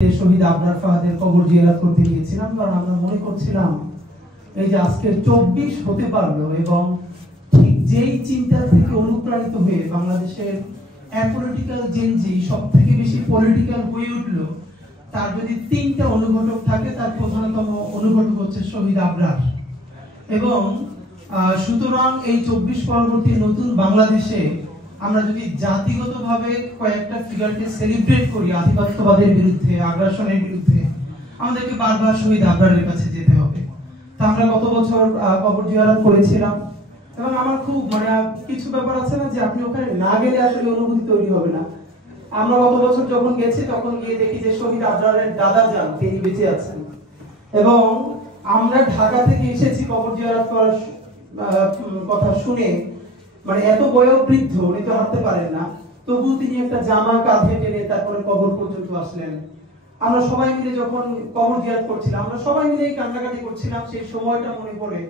শহীদ আবরার ফাহাদের কবর জিয়ারত করতে গিয়েছিলাম, কারণ আমরা মনে করছিলাম এই যে আজকের 24 হতে পারলো এবং ঠিক যেই চিন্তা থেকে অনুপ্রাণিত হয়ে বাংলাদেশের অ্যাপলিটিক্যাল জেনজি সব থেকে বেশি পলিটিক্যাল হয়ে উঠলো, তার যদি 3টা অনুঘটক থাকে তার প্রধানতম অনুঘটক হচ্ছে শহীদ আবরার। এবং সুতরাং এই 24 পরবর্তী নতুন বাংলাদেশে আমরা যদি জাতিগতভাবে কয়েকটা ফিগারকে সেলিব্রেট করি আধিপত্যবাদের বিরুদ্ধে, আগ্রাসনের বিরুদ্ধে, আমাদেরকে বারবার শহীদ আবরারের কাছে যেতে হবে। তো আমরা গত বছর কবর জিয়ারত করেছিলাম এবং আমার খুব কিছু ব্যাপার আছে না যে আপনি ওখানে না গেলে আসলে অনুভূতি তৈরি হবে না। আমরা গত বছর যখন গেছি তখন গিয়ে দেখি যে শহীদ আবরারের দাদা যান তিনি বেঁচে আছেন এবং আমরা ঢাকা থেকে এসেছি কবর জিয়ারত করার কথা শুনে, এত বয়োবৃদ্ধ, উনি তো হাঁটতে পারেন না, তবু তিনি একটা জামা কাঁধে টেনে তারপরে কবর পর্যন্ত আসলেন। আমরা সবাই মিলে যখন কবর জিয়ারত করছিলাম, আমরা সবাই মিলে কান্নাকাটি করছিলাম। সেই সময়টা মনে পড়ে,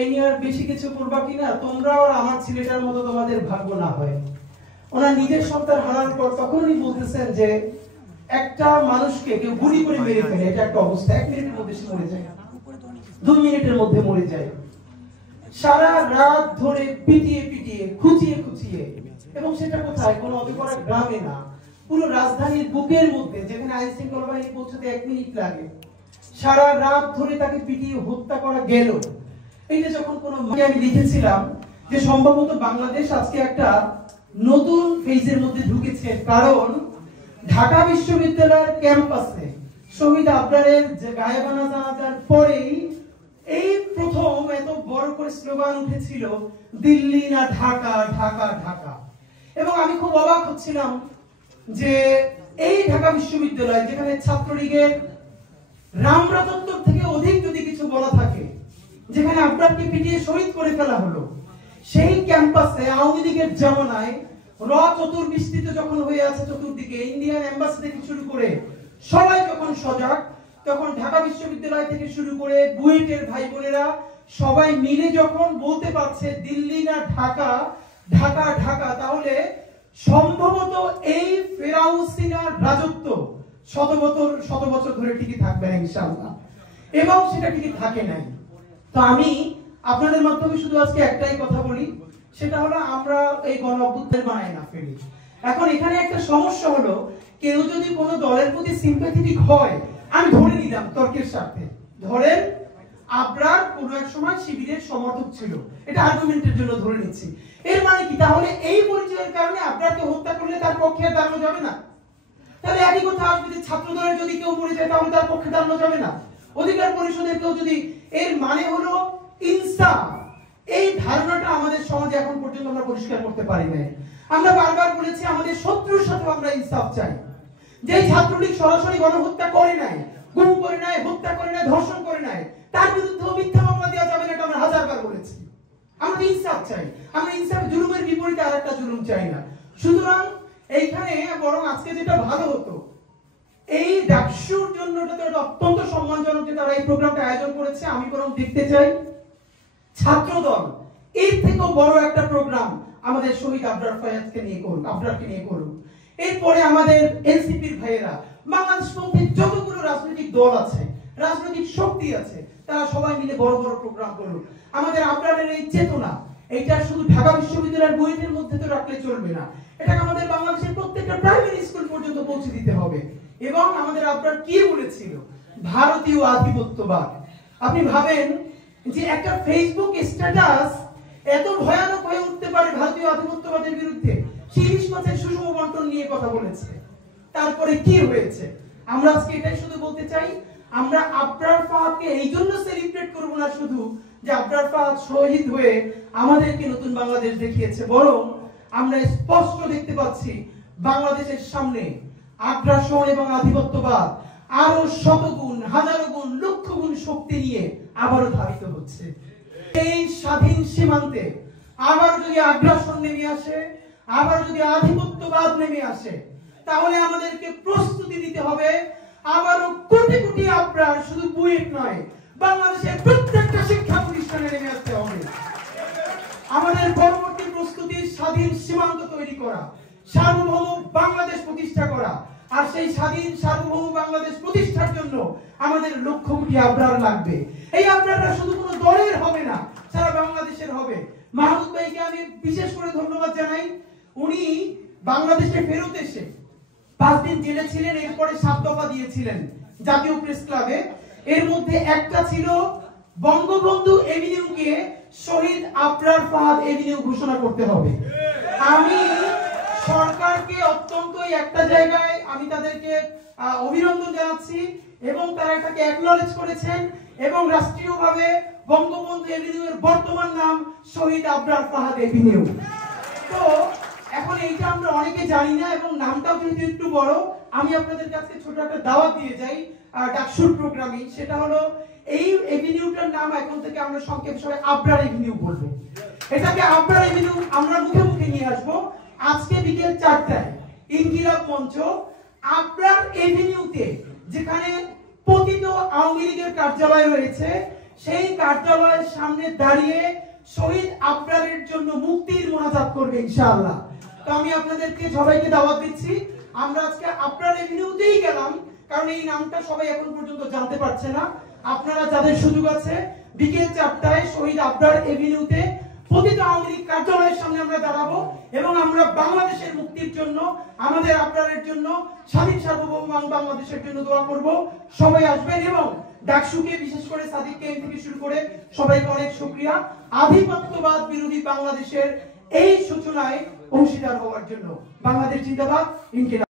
এই নিয়ে আর বেশি কিছু করবা কিনা, তোমরাও আর আমার ছেলেটার মতো তোমাদের ভাগ্য না হয়। ওনার নিজের সন্তান হারানোর পর তখন উনি বলতেছেন যে একটা মানুষকে কেউ গুলি করে মেরে ফেলে, এটা একটা অবস্থা, 1 মিনিটের মধ্যে সে মরে যায়, 2 মিনিটের মধ্যে মরে যায়। সারা রাত ধরে পিটিয়ে পিটিয়ে খুঁচিয়ে খুঁচিয়ে, এবং সেটা কোথায়, কোনো অতিপরা গ্রামে না, পুরো রাজধানীর বুকের মধ্যে, যেখানে আইন শৃঙ্খলা বাহিনী পৌঁছতে 1 মিনিট লাগে, সারা রাত ধরে তাকে পিটিয়ে হত্যা করা গেল। এইটা যখন কোনো আমি লিখেছিলাম যে সম্ভবত বাংলাদেশ আজকে একটা নতুন ফেজের মধ্যে ঢুকেছে, কারণ ঢাকা বিশ্ববিদ্যালয়ের ক্যাম্পাসে শহীদ আবরারের যে গায়েবানা জানাজার পরেই এই প্রথম এত বড় করে স্লোগান উঠেছিল, দিল্লি না ঢাকা, ঢাকা ঢাকা। এবং আমি খুব অবাক হচ্ছিলাম যে এই ঢাকা বিশ্ববিদ্যালয়, যেখানে ছাত্রলীগের রামরাজত্ব থেকে অধিক যদি কিছু বলা থাকে, যেখানে আবরারকে পিটিয়ে শহীদ করে ফেলা হলো, সেই ক্যাম্পাসে আওয়ামী লীগের জামানায় চতুর্বিস্তৃত যখন হয়ে আছে চতুর্দিকে, ইন্ডিয়ান এম্বাসি থেকে শুরু করে সবাই যখন সজাগ, তখন ঢাকা বিশ্ববিদ্যালয় থেকে শুরু করে বুয়েটের ভাই বোনেরা সবাই মিলে যখন বলতে পারছে দিল্লি না ঢাকা, ঢাকা ঢাকা, তাহলে সম্ভবত এই ফেরাউসিনার রাজত্ব শত বছর ধরে টিকে থাকবে না ইনশাআল্লাহ। এবং সেটা টিকে থাকে নাই। তো আমি আপনাদের মাধ্যমে শুধু আজকে একটাই কথা বলি, সেটা হলো আমরা এই গণ অভ্যুত্থান বানাই না ফেলি। এখন এখানে একটা সমস্যা হলো, কেউ যদি কোনো দলের প্রতি সিম্প্যাথেটিক হয়, আমি ধরে নিলাম তর্কের স্বার্থে, ধরেন আবরার কোনো এক সময় শিবিরের সমর্থক ছিল, এটা আর্গুমেন্টের জন্য ধরে নিচ্ছি, এর মানে কি তাহলে এই পরিচয়ের কারণে আবরারকে হত্যা করলে তার পক্ষে দাঁড়ানো যাবে না? তাহলে একই কথা আসবে যে ছাত্র দলের যদি কেউ মরে যায় তাহলে তার পক্ষে দাঁড়ানো যাবে না? অধিকার পরিষদের কেউ যদি, এর মানে হলো ইনসাফ। এই ধারণাটা আমাদের সমাজে এখন পর্যন্ত আমরা পরিষ্কার করতে পারি না। আমরা বারবার বলেছি আমাদের শত্রুর সাথে আমরা ইনসাফ চাই। যে ছাত্রলীগ সরাসরি গণহত্যা করে নাই, গুম করে নাই, হত্যা করে নাই, ধর্ষণ করে নাই, তার বিরুদ্ধে মিথ্যা মামলা দেওয়া যাবে না, এটা আমরা হাজারবার বলেছি। আমরা ইনসাফ চাই, আমরা ইনসাফ, জুলুমের বিপরীতে আরেকটা জুলুম চাই না। সুতরাং এইখানে বরং আজকে যেটা ভালো হতো, এই ডাকসুর জন্য অত্যন্ত সম্মানজনক যে তারা এই প্রোগ্রামটা আয়োজন করেছে, আমি বরং দেখতে চাই ছাত্র দল এর থেকেও বড় একটা প্রোগ্রাম আমাদের শহীদ আবরার ফায়াজকে নিয়ে করুন, আবরারকে নিয়ে করুন। এরপরে আমাদের এনসিপির ভাইয়েরা, বাংলাদেশপন্থী যতগুলো রাজনৈতিক দল আছে, রাজনৈতিক শক্তি আছে, তারা সবাই মিলে বড় বড় প্রোগ্রাম করুন। আমাদের আবরারের এই চেতনা, এইটা শুধু ঢাকা বিশ্ববিদ্যালয়ের বইয়ের মধ্যে তো রাখলে চলবে না, এটাকে আমাদের বাংলাদেশের প্রত্যেকটা প্রাইমারি স্কুল পর্যন্ত পৌঁছে দিতে হবে। এবং আমাদের আবরার কি বলেছিল, ভারতীয় আধিপত্যবাদ। আপনি ভাবেন যে একটা ফেসবুক স্ট্যাটাস এত ভয়ানক হয়ে উঠতে পারে ভারতীয় আধিপত্যবাদের বিরুদ্ধে। ইলিশ মাছের সুষম বন্টন নিয়ে কথা বলেছে, তারপরে কি হয়েছে। আমরা আজকে এটাই শুধু বলতে চাই, আমরা আবরার ফাহাদকে এই জন্য সেলিব্রেট করব না শুধু যে আবরার ফাহাদ শহীদ হয়ে আমাদেরকে নতুন বাংলাদেশ দেখিয়েছে, বরং আমরা স্পষ্ট দেখতে পাচ্ছি বাংলাদেশের সামনে আগ্রাসন এবং আধিপত্যবাদ আরো শতগুণ, হাজারো গুণ, লক্ষ গুণ শক্তি নিয়ে আবারও ধাবিত হচ্ছে। এই স্বাধীন সীমান্তে আবার যদি আগ্রাসন নেমে আসে, আবার যদি আধিপত্যবাদ নেমে আসে, তাহলে আমাদেরকে প্রস্তুতি নিতে হবে আবারও কোটি কোটি আবরার, শুধু বুয়েট নয়, বাংলাদেশের প্রত্যেকটা শিক্ষা প্রতিষ্ঠানে নেমে আসতে হবে। আমাদের পরবর্তী প্রস্তুতি স্বাধীন সীমান্ত তৈরি করা, সার্বভৌম বাংলাদেশ প্রতিষ্ঠা করা, আর সেই স্বাধীন সার্বভৌম বাংলাদেশ প্রতিষ্ঠার জন্য আমাদের লক্ষ কোটি আবরার লাগবে। এই আবরাররা শুধু কোনো দলের হবে না, সারা বাংলাদেশের হবে। মাহমুদ ভাইকে আমি বিশেষ করে ধন্যবাদ জানাই। উনি বাংলাদেশে ফেরত এসে 5 দিন জেলে ছিলেন, এরপরে 7 দফা দিয়েছিলেন জাতীয় প্রেস ক্লাবে। এর মধ্যে একটা ছিল বঙ্গবন্ধু এভিনিউকে শহীদ আবরার ফাহাদ এভিনিউ ঘোষণা করতে হবে। আমি সরকারকে অত্যন্ত একটা জায়গায় আমি তাদেরকে অভিনন্দন জানাচ্ছি এবং তারা এটাকে অ্যাকনলেজ করেছেন এবং রাষ্ট্রীয়ভাবে বঙ্গবন্ধু এভিনিউ এর বর্তমান নাম শহীদ আবরার ফাহাদ এভিনিউ। তো এখন এইটা আমরা অনেকে জানি না এবং নামটাও যেহেতু একটু বড়, আমি আপনাদের কাছে ছোট একটা দাওয়াত দিয়ে যাই ডাকসুর প্রোগ্রামে। সেটা হলো এই এভিনিউটার নাম এখন থেকে আমরা সংক্ষেপে সবাই আবরার এভিনিউ বলবো। এটাকে আবরার এভিনিউ আমরা মুখে মুখে নিয়ে আসবো। আজকে বিকেল 4টায় ইনকিলাব মঞ্চ আবরার এভিনিউতে, যেখানে পতিত আওয়ামী লীগের কার্যালয় রয়েছে, সেই কার্যালয়ের সামনে দাঁড়িয়ে শহীদ আবরারের জন্য মুক্তির মোনাজাত করবে ইনশাআল্লাহ। তো আমি আপনাদেরকে সবাইকে দাওয়াত দিচ্ছি। আমরা আজকে আবরার এভিনিউতেই গেলাম, কারণ এই নামটা সবাই এখন পর্যন্ত জানতে পারছে না। আপনারা যাদের সুযোগ আছে বিকেল 4টায় শহীদ আবরার এভিনিউতে পতিত আওয়ামী লীগ কার্যালয়ের সামনে আমরা দাঁড়াবো এবং আমরা বাংলাদেশের মুক্তির জন্য, আমাদের আবরারের জন্য, স্বাধীন সার্বভৌম বাংলাদেশের জন্য দোয়া করব। সবাই আসবেন এবং ডাকসুকে বিশেষ করে সাদিককে থেকে শুরু করে সবাইকে অনেক শুকরিয়া আধিপত্যবাদ বিরোধী বাংলাদেশের এই সূচনায় অংশীদার হওয়ার জন্য। বাংলাদেশ জিন্দাবাদ, ইনকিলাব।